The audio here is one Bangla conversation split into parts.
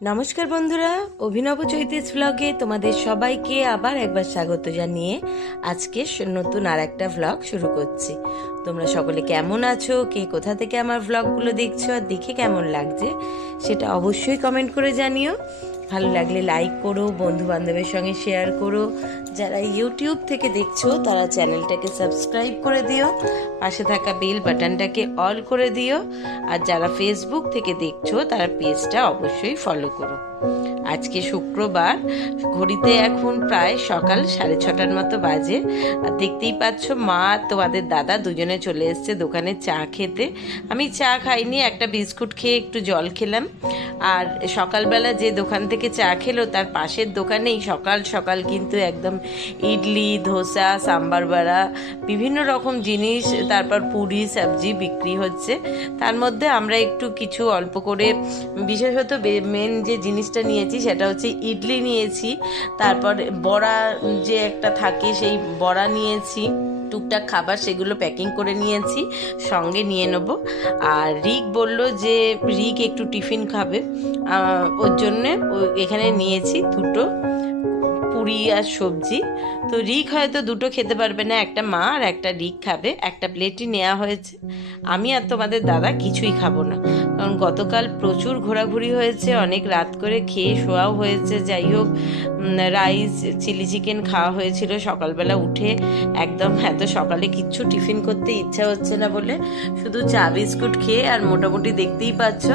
নমস্কার বন্ধুরা, অভিনব চৈতেশ ব্লগে তোমাদের সবাইকে আবার একবার স্বাগত জানিয়ে আজকে নতুন আর একটা ভ্লগ শুরু করছি। তোমরা সকলে কেমন আছো, কে কোথা থেকে আমার ভ্লগগুলো দেখছো আর দেখে কেমন লাগছে সেটা অবশ্যই কমেন্ট করে জানিও। ভালো লাগলে লাইক করো, বন্ধু বান্ধবের সঙ্গে শেয়ার করো। যারা ইউটিউব থেকে দেখছো তারা চ্যানেলটাকে সাবস্ক্রাইব করে দিও, পাশে থাকা বেল বাটনটাকে অল করে দিও। আর যারা ফেসবুক থেকে দেখছো তারা পেজটা অবশ্যই ফলো করো। আজকে শুক্রবার, ঘড়িতে এখন প্রায় সকাল 6:30 মতো বাজে। আর দেখতেই পাচ্ছ মা তোমাদের দাদা দুজনে চলে এসছে দোকানে চা খেতে। আমি চা খাইনি, একটা বিস্কুট খেয়ে একটু জল খেলাম। আর সকালবেলা যে দোকান থেকে চা খেলো তার পাশের দোকানেই সকাল সকাল কিন্তু একদম ইডলি, ধোসা, সাম্বার বড়া, বিভিন্ন রকম জিনিস, তারপর পুরি সবজি বিক্রি হচ্ছে। তার মধ্যে আমরা একটু কিছু অল্প করে, বিশেষত মেন যে জিনিসটা নিয়েছি সেটা হচ্ছে ইডলি নিয়েছি, তারপর বড়া যে একটা থাকে সেই বড়া নিয়েছি, টুকটাক খাবার সেগুলো প্যাকিং করে নিয়েছি, সঙ্গে নিয়ে নেব। আর রিক বলল যে রিক একটু টিফিন খাবে, ওর জন্যে এখানে নিয়েছি দুটো পুরি আর সবজি। তো রিক হয়তো দুটো খেতে পারবে না, একটা মা আর একটা রিক খাবে, একটা প্লেটই নেওয়া হয়েছে। আমি আর তোমাদের দাদা কিছুই খাবো না, কারণ গতকাল প্রচুর ঘোরাঘুরি হয়েছে, অনেক রাত করে খেয়ে শোয়াও হয়েছে। যাই হোক, রাইস চিলি চিকেন খাওয়া হয়েছিল সকালবেলা উঠে, একদম এত সকালে কিচ্ছু টিফিন করতে ইচ্ছা হচ্ছে না বলে শুধু চা বিস্কুট খেয়ে। আর মোটামুটি দেখতেই পাচ্ছ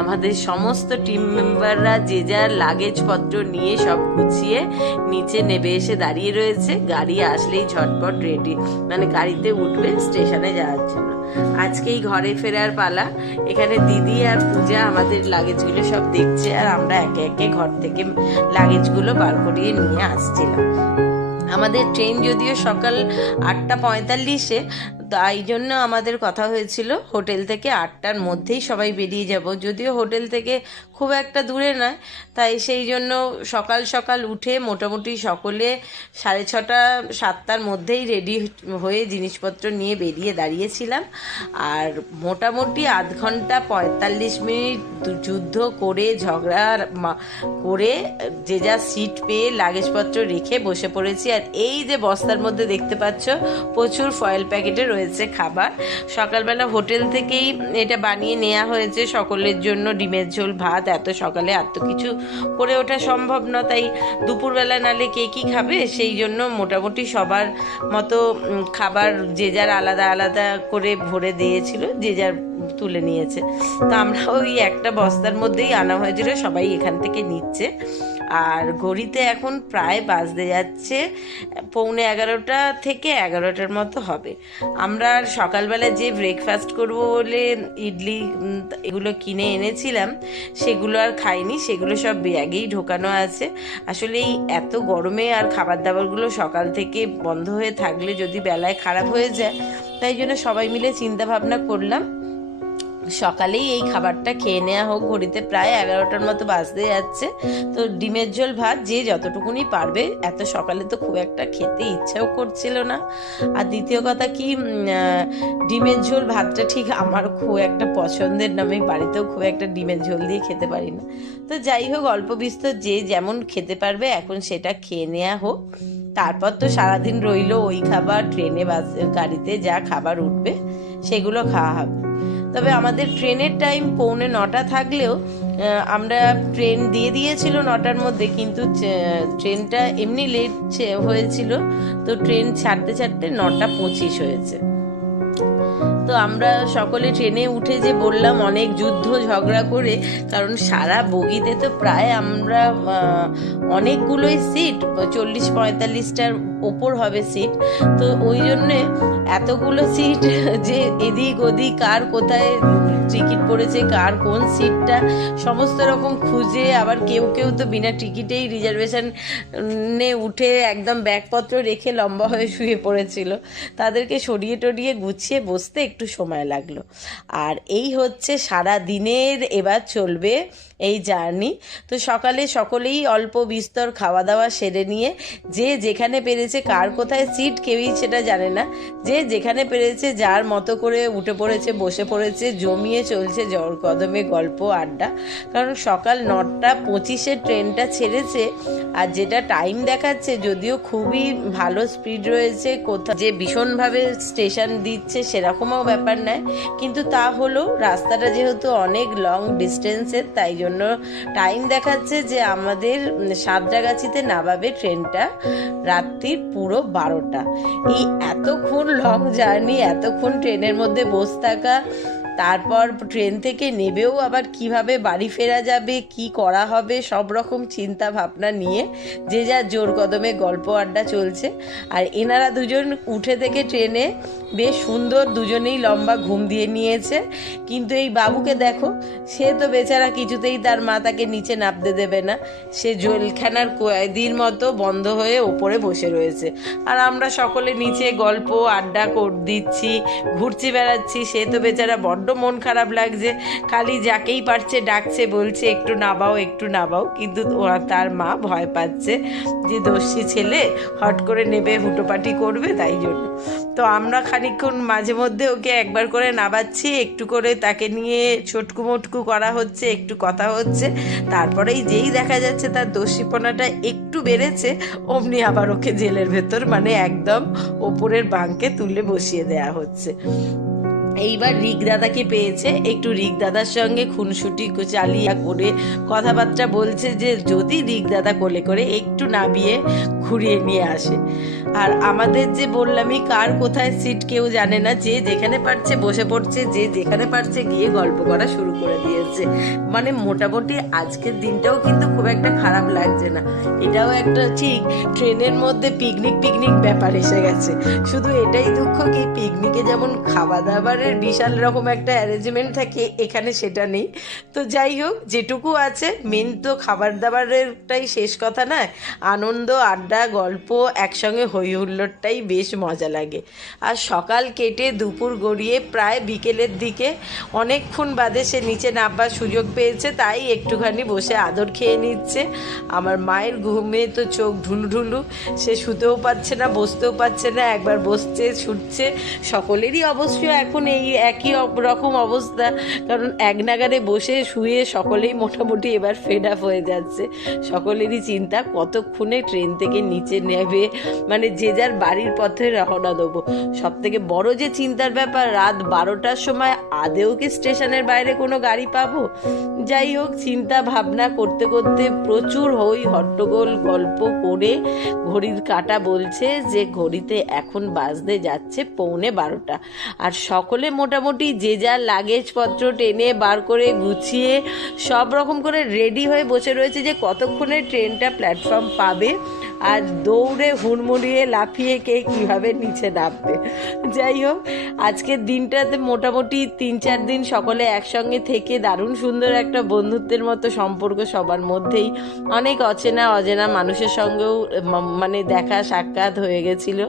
আমাদের সমস্ত টিম মেম্বাররা যে যার লাগেজপত্র নিয়ে সব গুছিয়ে নিচে নেমে এসে দাঁড়িয়ে রয়েছে। গাড়ি আসলেই ঝটপট রেডি, মানে গাড়িতে উঠবে স্টেশনে যাওয়ার জন্য। আজকেই ঘরে ফেরার পালা। এখানে দিদি আর পূজা আমাদের লাগেজগুলো সব দেখছে, আর আমরা একে একে ঘর থেকে লাগেজগুলো বার করিয়ে নিয়ে আসছিলাম। আমাদের ট্রেন যদিও সকাল 8:45-এ, তাই জন্য আমাদের কথা হয়েছিল হোটেল থেকে 8টার মধ্যেই সবাই বেরিয়ে যাব। যদিও হোটেল থেকে খুব একটা দূরে নয়, তাই সেই জন্য সকাল সকাল উঠে মোটামুটি সকলে 6:30 7টার মধ্যেই রেডি হয়ে জিনিসপত্র নিয়ে বেরিয়ে দাঁড়িয়েছিলাম। আর মোটামুটি আধ ঘন্টা 45 মিনিট যুদ্ধ করে, ঝগড়া করে যে যা সিট পেয়ে লাগেজপত্র রেখে বসে পড়েছি। আর এই যে বস্তার মধ্যে দেখতে পাচ্ছ প্রচুর ফয়েল প্যাকেটে রয়েছে খাবার। সকালবেলা হোটেল থেকেই এটা বানিয়ে নেওয়া হয়েছে সকলের জন্য, ডিমের ঝোল, ভাত। এত সকালে এত কিছু করে ওঠা সম্ভব না, তাই দুপুরবেলা নালে কে কী খাবে সেই জন্য মোটামুটি সবার মতো খাবার যে যার আলাদা আলাদা করে ভরে দিয়েছিল, যে যার তুলে নিয়েছে। তো আমরা ওই একটা বস্তার মধ্যেই আনা হয়েছিল, সবাই এখান থেকে নিচ্ছে। আর ঘড়িতে এখন প্রায় বাজতে যাচ্ছে 11:15 থেকে 11টার মতো হবে। আমরা সকালবেলা যে ব্রেকফাস্ট করব বলে ইডলি এগুলো কিনে এনেছিলাম সেগুলো আর খাইনি, সেগুলো সব ব্যাগেই ঢোকানো আছে। আসলে এই এত গরমে আর খাবার দাবারগুলো সকাল থেকে বন্ধ হয়ে থাকলে যদি বেলায় খারাপ হয়ে যায়, তাই জন্য সবাই মিলে চিন্তা ভাবনা করলাম সকালেই এই খাবারটা খেয়ে নেওয়া হোক। ঘড়িতে প্রায় 11টার মতো বাজতে যাচ্ছে। তো ডিমের ঝোল ভাত যে যতটুকুনি পারবে, এত সকালে তো খুব একটা খেতে ইচ্ছাও করছিল না। আর দ্বিতীয় কথা কি, ডিমের ঝোল ভাতটা ঠিক আমার খুব একটা পছন্দের না, আমি বাড়িতেও খুব একটা ডিমের ঝোল দিয়ে খেতে পারি না। তো যাই হোক, অল্প বিস্তর যে যেমন খেতে পারবে এখন সেটা খেয়ে নেওয়া হোক। তারপর তো সারাদিন রইলো ওই খাবার, ট্রেনে বাসে গাড়িতে যা খাবার উঠবে সেগুলো খাওয়া হবে। তবে আমাদের ট্রেনের টাইম 8:45 থাকলেও আমরা ট্রেন দিয়ে দিয়েছিল 9টার মধ্যে, কিন্তু ট্রেনটা এমনি লেট হয়েছিল, তো ট্রেন ছাড়তে ছাড়তে 9:25 হয়েছে। তো আমরা সকলে ট্রেনে উঠে যে বললাম অনেক যুদ্ধ ঝগড়া করে, কারণ সারা বগিতে তো প্রায় আমরা অনেকগুলোই সিট, 40-45টার ওপর হবে সিট। তো ওই জন্যে এতগুলো সিট যে এদিক ওদিক কার কোথায় টিকিট পড়েছে, কার কোন সিটটা সমস্ত রকম খুঁজে, আবার কেউ কেউ তো বিনা টিকিটেই রিজার্ভেশনে উঠে একদম ব্যাগপত্র রেখে লম্বা হয়ে শুয়ে পড়েছিল, তাদেরকে সরিয়ে টরিয়ে গুছিয়ে বসতে একটু সময় লাগলো। আর এই হচ্ছে সারা দিনের এবার চলবে এই জার্নি। তো সকালে সকলেই অল্প বিস্তর খাওয়া দাওয়া সেরে নিয়ে যে যেখানে পেরেছে, কার কোথায় সিট কেউই সেটা জানে না, যে যেখানে পেরেছে যার মতো করে উঠে পড়েছে, বসে পড়েছে, জমিয়ে নিয়ে চলছে জোর কদমে গল্প আড্ডা। কারণ সকাল 9:25 ট্রেনটা ছেড়েছে, আর যেটা টাইম দেখাচ্ছে যদিও খুবই ভালো স্পিড রয়েছে, কোথাও যে ভীষণভাবে স্টেশন দিচ্ছে সেরকমও ব্যাপার নয়, কিন্তু তা হলো রাস্তাটা যেহেতু অনেক লং ডিস্টেন্সের, তাই জন্য টাইম দেখাচ্ছে যে আমাদের সাঁতরাগাছিতে নামাবে ট্রেনটা রাত্রির পুরো 12টা। এই এতক্ষণ লং জার্নি, এতক্ষণ ট্রেনের মধ্যে বসে থাকা, তারপর ট্রেন থেকে নেবেও আবার কিভাবে বাড়ি ফেরা যাবে, কি করা হবে, সব রকম চিন্তা ভাবনা নিয়ে যে যার জোর কদমে গল্প আড্ডা চলছে। আর এনারা দুজন উঠে থেকে ট্রেনে বেশ সুন্দর দুজনেই লম্বা ঘুম দিয়ে নিয়েছে। কিন্তু এই বাবুকে দেখো, সে তো বেচারা কিছুতেই তার মা তাকে নিচে নামতে দেবে না, সে জেলখানার কয়েদির মতো বন্ধ হয়ে ওপরে বসে রয়েছে। আর আমরা সকলে নিচে গল্প আড্ডা দিচ্ছি, ঘুরছি বেড়াচ্ছি। সে তো বেচারা বড্ড মন খারাপ লাগছে, খালি যাকেই পারছে ডাকছে, বলছে একটু নামাও একটু নামাও, কিন্তু তার মা ভয় পাচ্ছে যে দস্যি ছেলে হট করে নেবে, হুটোপাটি করবে, তাই জন্য। তো আমরা খানিকক্ষণ মাঝে মধ্যে ওকে একবার করে নামাচ্ছি, একটু করে তাকে নিয়ে ছটকু মটকু করা হচ্ছে, একটু কথা হচ্ছে। তারপরেই যেই দেখা যাচ্ছে তার দস্যিপনাটা একটু বেড়েছে, অমনি আবার ওকে জেলের ভেতর মানে একদম ওপরের বাঙ্কে তুলে বসিয়ে দেয়া হচ্ছে। এইবার রিক দাদাকে পেয়েছে, একটু রিক দাদার সঙ্গে খুনসুটি চালিয়ে করে কথাবার্তা বলছে যে যদি রিক দাদা কোলে করে একটু নামিয়ে ঘুরিয়ে নিয়ে আসে। আর আমাদের যে বললামই কার কোথায় সিট কেউ জানে না, যে যেখানে পারছে বসে পড়ছে, যে যেখানে পারছে গিয়ে গল্প করা শুরু করে দিয়েছে। মানে মোটামুটি আজকের দিনটাও কিন্তু খুব একটা খারাপ লাগছে না। এটাও একটা ঠিক ট্রেনের মধ্যে পিকনিক পিকনিক ব্যাপার এসে গেছে। শুধু এটাই দুঃখ কি পিকনিকে যেমন খাওয়া দাওয়ারের বিশাল রকম একটা অ্যারেঞ্জমেন্ট থাকে, এখানে সেটা নেই। তো যাই হোক, যেটুকু আছে মেন তো খাবার দাবারেরটাই শেষ কথা নয়, আনন্দ আড্ডা গল্প একসঙ্গে হই হুল্লোড়টাই বেশ মজা লাগে। আর সকাল কেটে দুপুর গড়িয়ে প্রায় বিকেলের দিকে অনেকক্ষণ বাদে সে নিচে নামবার সুযোগ পেয়েছে, তাই একটুখানি বসে আদর খেয়ে নিচ্ছে। আমার মায়ের ঘুমে তো চোখ ঢুলু ঢুলু, সে শুতেও পারছে না, বসতেও পারছে না, একবার বসছে ছুটছে। সকলেরই অবশ্য এখন এই একই রকম অবস্থা, কারণ এক নাগারে বসে শুয়ে সকলেই মোটামুটি এবার ফেড আপ হয়ে যাচ্ছে। সকলেরই চিন্তা কতক্ষণে ট্রেন থেকে নিচে নেবে, মানে যে যার বাড়ির পথে রওনা দেবো। সব থেকে বড় যে চিন্তার ব্যাপার, রাত 12টার সময় আদেও কি স্টেশনের বাইরে কোনো গাড়ি পাবো। যাই হোক, চিন্তা ভাবনা করতে করতে প্রচুর হই হট্টগোল গল্প করে ঘড়ির কাঁটা বলছে যে ঘড়িতে এখন বাজতে যাচ্ছে 11:45। আর সকলে মোটামুটি যে যার লাগেজপত্র টেনে বার করে গুছিয়ে সব রকম করে রেডি হয়ে বসে রয়েছে যে কতক্ষণে ট্রেনটা প্ল্যাটফর্ম পাবে আর দৌড়ে হুড়মুড়িয়ে লাফিয়ে কে কীভাবে নিচে নামবে। যাই হোক, আজকের দিনটাতে মোটামুটি 3-4 দিন সকলে একসঙ্গে থেকে দারুণ সুন্দর একটা বন্ধুত্বের মতো সম্পর্ক সবার মধ্যেই। অনেক অচেনা অজানা মানুষের সঙ্গেও মানে দেখা সাক্ষাৎ হয়ে গেছিলো,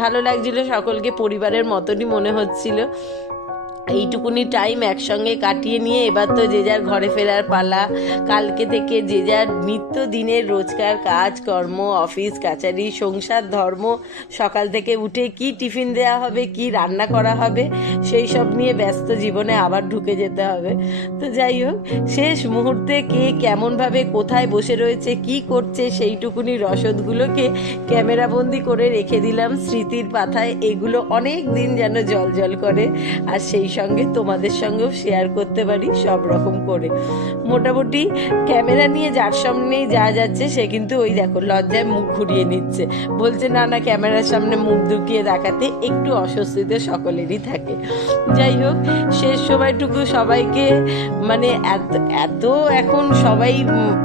ভালো লাগছিল, সকলকে পরিবারের মতনই মনে হচ্ছিল। এইটুকুনি টাইম একসঙ্গে কাটিয়ে নিয়ে এবার তো যে যার ঘরে ফেরার পালা। কালকে থেকে যে যার নিত্য দিনের রোজকার কাজ কর্ম, অফিস কাচারি, সংসার ধর্ম, সকাল থেকে উঠে কি টিফিন দেওয়া হবে, কি রান্না করা হবে, সেই সব নিয়ে ব্যস্ত জীবনে আবার ঢুকে যেতে হবে। তো যাই হোক, শেষ মুহূর্তে কে কেমনভাবে কোথায় বসে রয়েছে, কি করছে, সেইটুকুনি রসদগুলোকে ক্যামেরাবন্দি করে রেখে দিলাম স্মৃতির পাতায়। এগুলো অনেক দিন যেন জল জল করে, আর সেই সঙ্গে তোমাদের সঙ্গেও শেয়ার করতে পারি সব রকম করে। মোটামুটি ক্যামেরা নিয়ে যার সামনেই যা যাচ্ছে সে কিন্তু ওই দেখো লজ্জায় মুখ ঘুরিয়ে নিচ্ছে, বলছে না না ক্যামেরার সামনে মুখ ঢুকিয়ে দেখাতে একটু অস্বস্তিতে সকলেরই থাকে। যাই হোক, শেষ সময়টুকু সবাইকে মানে এত এখন সবাই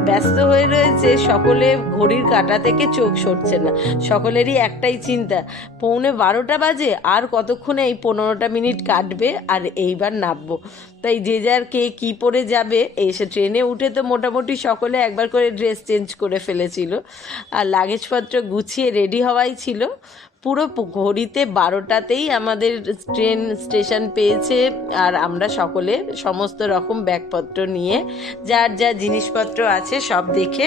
ব্যস্ত হয়ে রয়েছে, সকলে ঘড়ির কাঁটা থেকে চোখ সরছে না। সকলেরই একটাই চিন্তা, 11:45 বাজে, আর কতক্ষণে এই 15টা মিনিট কাটবে আর এইবার নামবো। তাই যে যার কে কী পরে যাবে, এসে ট্রেনে উঠে তো মোটামুটি সকলে একবার করে ড্রেস চেঞ্জ করে ফেলেছিল, আর লাগেজপত্র গুছিয়ে রেডি হওয়াই ছিল। পুরো ঘড়িতে 12টাতেই আমাদের ট্রেন স্টেশন পেয়েছে, আর আমরা সকলে সমস্ত রকম ব্যাগপত্র নিয়ে যার যা জিনিসপত্র আছে সব দেখে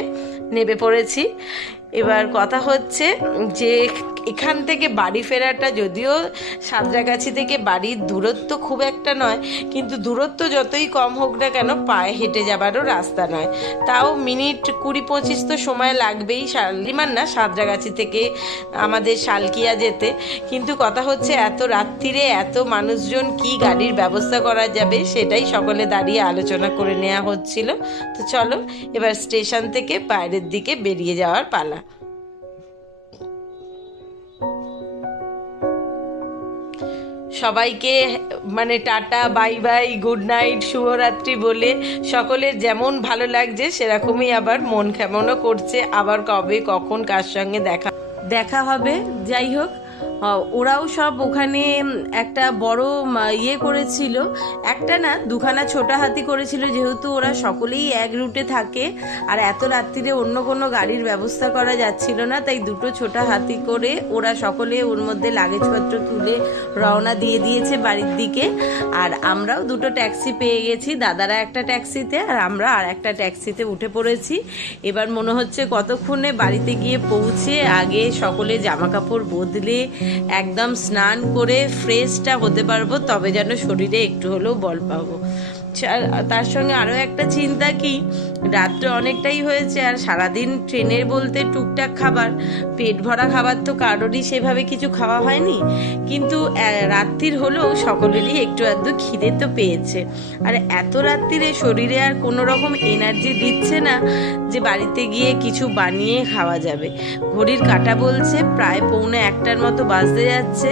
নেমে পড়েছি। এবার কথা হচ্ছে যে এখান থেকে বাড়ি ফেরাটা, যদিও সাঁতরাগাছি থেকে বাড়ির দূরত্ব খুব একটা নয়, কিন্তু দূরত্ব যতই কম হোক না কেন পায়ে হেঁটে যাবারও রাস্তা নয়, তাও মিনিট 20-25 তো সময় লাগবেই শালিমার না সাঁতরাগাছি থেকে আমাদের শালকিয়া যেতে। কিন্তু কথা হচ্ছে এত রাত্রিরে এত মানুষজন কি গাড়ির ব্যবস্থা করা যাবে সেটাই সকলে দাঁড়িয়ে আলোচনা করে নেওয়া হচ্ছিল। তো চলো এবার স্টেশন থেকে বাইরের দিকে বেরিয়ে যাওয়ার পালা। সবাইকে মানে tata, bye bye, good night, শুভরাত্রি বলে সকলের যেমন ভালো লাগছে সেরকমই আবার মন কেমনও করছে, আবার কবে কখন কার সঙ্গে দেখা হবে। যাই হোক, ওরাও সব ওখানে একটা বড় ইয়ে করেছিল, একটা না দুখানা ছোটা হাতি করেছিল, যেহেতু ওরা সকলেই এক রুটে থাকে আর এত রাত্রিরে অন্য কোনো গাড়ির ব্যবস্থা করা যাচ্ছিল না, তাই দুটো ছোটা হাতি করে ওরা সকলে ওর মধ্যে লাগেজপত্র তুলে রওনা দিয়ে দিয়েছে বাড়ির দিকে। আর আমরাও দুটো ট্যাক্সি পেয়ে গেছি, দাদারা একটা ট্যাক্সিতে আর আমরা আর একটা ট্যাক্সিতে উঠে পড়েছি। এবার মনে হচ্ছে কতক্ষণে বাড়িতে গিয়ে পৌঁছে আগে সকলে জামা কাপড় বদলে একদম স্নান করে ফ্রেশটা হতে পারবো, তবে যেন শরীরে একটু হলেও বল পাবো। তার সঙ্গে আরও একটা চিন্তা কি, রাত্রে অনেকটাই হয়েছে আর সারাদিন ট্রেনের বলতে টুকটাক খাবার, পেট ভরা খাবার তো কারোরই সেভাবে কিছু খাওয়া হয়নি, কিন্তু রাত্রির হলেও সকলেরই একটু আধটু খিদে তো পেয়েছে। আর এত রাত্রিরে শরীরে আর কোনো রকম এনার্জি দিচ্ছে না যে বাড়িতে গিয়ে কিছু বানিয়ে খাওয়া যাবে। ঘড়ির কাঁটা বলছে প্রায় 1:45 মতো বাজতে যাচ্ছে,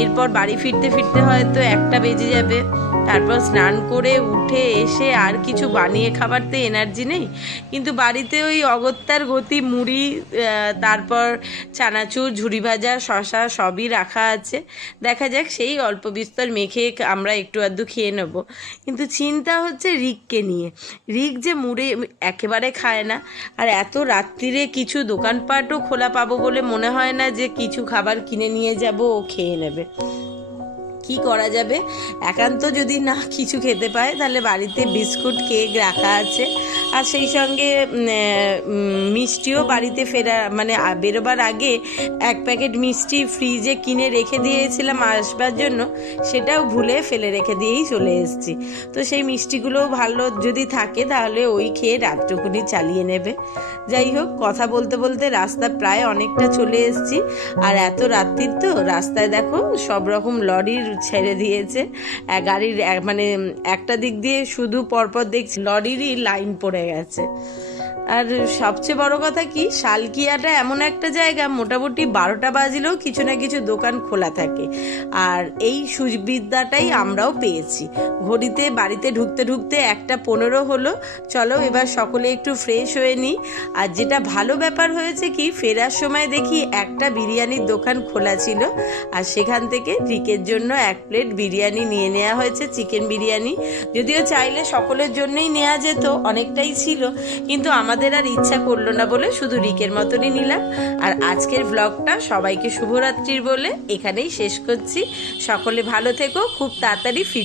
এরপর বাড়ি ফিরতে ফিরতে হয়তো 1টা বেজে যাবে। তারপর স্নান করে উঠে এসে আর কিছু বানিয়ে খাবার তো এনার্জি নেই, কিন্তু বাড়িতে ওই অগত্যার গতি মুড়ি, তারপর চানাচুর, ঝুরি ভাজা, শশা সবই রাখা আছে, দেখা যাক সেই অল্প বিস্তর মেখে আমরা একটু আধটু খেয়ে নেবো। কিন্তু চিন্তা হচ্ছে রিককে নিয়ে, রিক যে মুড়ি একেবারে খায় না, আর এত রাত্রিরে কিছু দোকানপাটও খোলা পাবো বলে মনে হয় না যে কিছু খাবার কিনে নিয়ে যাব ও খেয়ে নেবে। কি করা যাবে, একান্ত যদি না কিছু খেতে পায় তাহলে বাড়িতে বিস্কুট, কেক রাখা আছে, আর সেই সঙ্গে মিষ্টিও বাড়িতে মানে বেরোবার আগে 1 প্যাকেট মিষ্টি ফ্রিজে কিনে রেখে দিয়েছিলাম আসবার জন্য, সেটাও ভুলে ফেলে রেখে দিয়েই চলে এসেছি। তো সেই মিষ্টিগুলোও ভালো যদি থাকে তাহলে ওই খেয়ে রাতটুকুনি চালিয়ে নেবে। যাই হোক, কথা বলতে বলতে রাস্তা প্রায় অনেকটা চলে এসেছি, আর এত রাত্রির তো রাস্তায় দেখো সব রকম লরির ছেড়ে দিয়েছে, গাড়ির মানে একটা দিক দিয়ে শুধু পরপর দেখছি লরিরই লাইন পড়ে গেছে। আর সবচেয়ে বড় কথা কি, শালকিয়াটা এমন একটা জায়গা মোটামুটি 12টা বাজলেও কিছু না কিছু দোকান খোলা থাকে, আর এই সুবিধাটাই আমরাও পেয়েছি। ঘড়িতে বাড়িতে ঢুকতে ঢুকতে 1:15 হলো। চলো এবার সকলে একটু ফ্রেশ হয়ে নিই। আর যেটা ভালো ব্যাপার হয়েছে কি, ফেরার সময় দেখি একটা বিরিয়ানির দোকান খোলা ছিল, আর সেখান থেকে রিকের জন্য 1 প্লেট বিরিয়ানি নিয়ে নেওয়া হয়েছে, চিকেন বিরিয়ানি। যদিও চাইলে সকলের জন্যই নেওয়া যেত, অনেকটাই ছিল, কিন্তু আমাদের আর ইচ্ছা করলো না বলে শুধু রিকের মতনই নিলাম। আর আজকের ব্লগটা সবাইকে শুভরাত্রির বলে এখানেই শেষ করছি। সকলে ভালো থেকো, খুব তাড়াতাড়ি ফিরছি।